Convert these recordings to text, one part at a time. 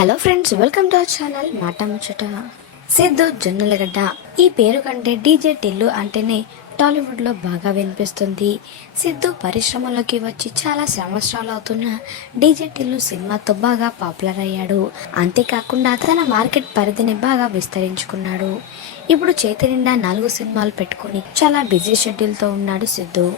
Hello friends, welcome to our channel మాట ముచ్చట. సిద్ధు జొన్నలగడ్డ ఈ పేరు కంటే డీజే టిల్లు అంటేనే టాలీవుడ్లో బాగా వినిపిస్తుంది. సిద్ధు పరిశ్రమలోకి వచ్చి చాలా సంవత్సరాలు అవుతున్న డీజే టిల్లు సినిమాతో బాగా పాపులర్ అయ్యాడు. అంతేకాకుండా తన మార్కెట్ పరిధిని బాగా విస్తరించుకున్నాడు. ఇప్పుడు చేతి నిండా 4 సినిమాలు పెట్టుకుని చాలా బిజీ షెడ్యూల్తో ఉన్నాడు సిద్ధు.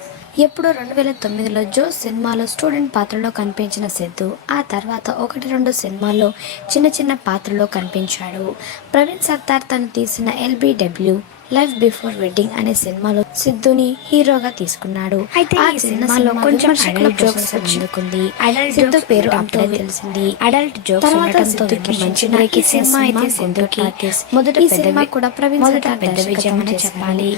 ఎప్పుడో 2009లో జోస్ సినిమాలో స్టూడెంట్ పాత్రలో కనిపించిన సిద్ధు ఆ తర్వాత 1-2 సినిమాల్లో చిన్న చిన్న పాత్రలో కనిపించాడు. ప్రవీణ్ సత్తార్ తను తీసిన LBW లైఫ్ బిఫోర్ వెడ్డింగ్ అనే సినిమాలో సిద్ధుని హీరోగా తీసుకున్నాడు. అయితే ఆ సినిమాలో కొంచెం అడల్ట్ జోక్స్ అందుకుంది. సిద్ధు పేరు అప్పుడే తెలిసింది. అడల్ట్ జోక్స్ ఉండటంతో మంచి బ్రేక్ సినిమా అయితే సిద్ధుకి మొదటి సినిమా కూడా ప్రవీణ్ సత్తార్ పెద్ద విజయం అని చెప్పాలి.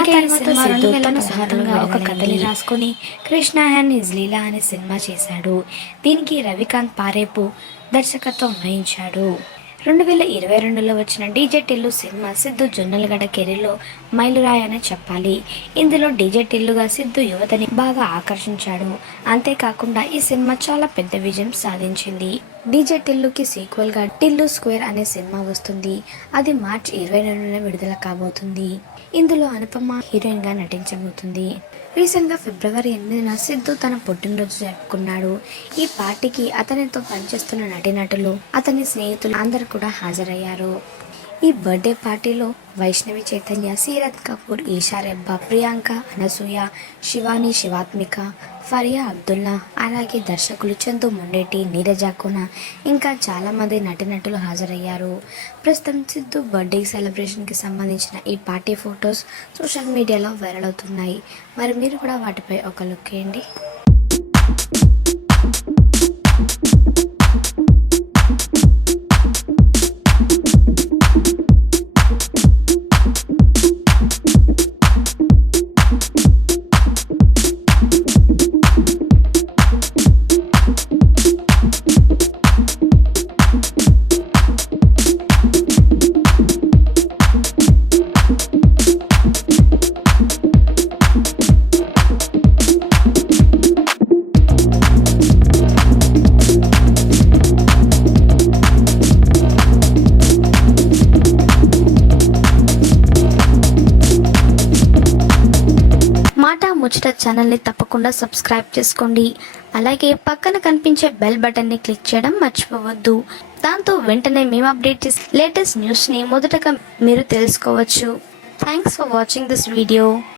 ఇక ఈ సినిమా 2000 సొంతంగా ఒక కథని రాసుకుని కృష్ణ అండ్ హిజ్ లీలా అనే సినిమా చేశాడు. దీనికి రవికాంత్ పారేపు దర్శకత్వం వహించాడు. 2022లో వచ్చిన డీజే టిల్లు సినిమా సిద్ధు జొన్నలగడ్డ కెరీర్లో మైలురాయి అని చెప్పాలి. ఇందులో డీజే టిల్లుగా సిద్ధు యువతని బాగా ఆకర్షించాడు. అంతేకాకుండా ఈ సినిమా చాలా పెద్ద విజయం సాధించింది. డీజే టిల్లుకి సీక్వెల్గా టిల్లు స్క్వేర్ అనే సినిమా వస్తుంది. అది మార్చి 22న విడుదల కాబోతుంది. ఇందులో అనుపమ హీరోయిన్గా నటించబోతుంది. రీసెంట్గా ఫిబ్రవరి 8న సిద్ధు తన పుట్టినరోజు జరుపుకున్నాడు. ఈ పార్టీకి అతనితో పనిచేస్తున్న నటీనటులు, అతని స్నేహితులు అందరూ కూడా హాజరయ్యారు. ఈ బర్త్డే పార్టీలో వైష్ణవి చైతన్య, సీరత్ కపూర్, ఈషా రెబ్బా, ప్రియాంక, అనసూయ, శివాని, శివాత్మిక, ఫరియా అబ్దుల్లా, అలాగే దర్శకులు చందు మొండేటి, నీరజ కోన ఇంకా చాలామంది నటీనటులు హాజరయ్యారు. ప్రస్తుతం సిద్ధు బర్త్డే సెలబ్రేషన్కి సంబంధించిన ఈ పార్టీ ఫొటోస్ సోషల్ మీడియాలో వైరల్ అవుతున్నాయి. మరి మీరు కూడా వాటిపై ఒక లుక్ వేయండి. మాట ముచ్చట ఛానల్ని తప్పకుండా సబ్స్క్రైబ్ చేసుకోండి. అలాగే పక్కన కనిపించే బెల్ బటన్ని క్లిక్ చేయడం మర్చిపోవద్దు. దాంతో వెంటనే మేము అప్డేట్ చేసే లేటెస్ట్ న్యూస్ని మొదటగా మీరు తెలుసుకోవచ్చు. Thanks for watching this video.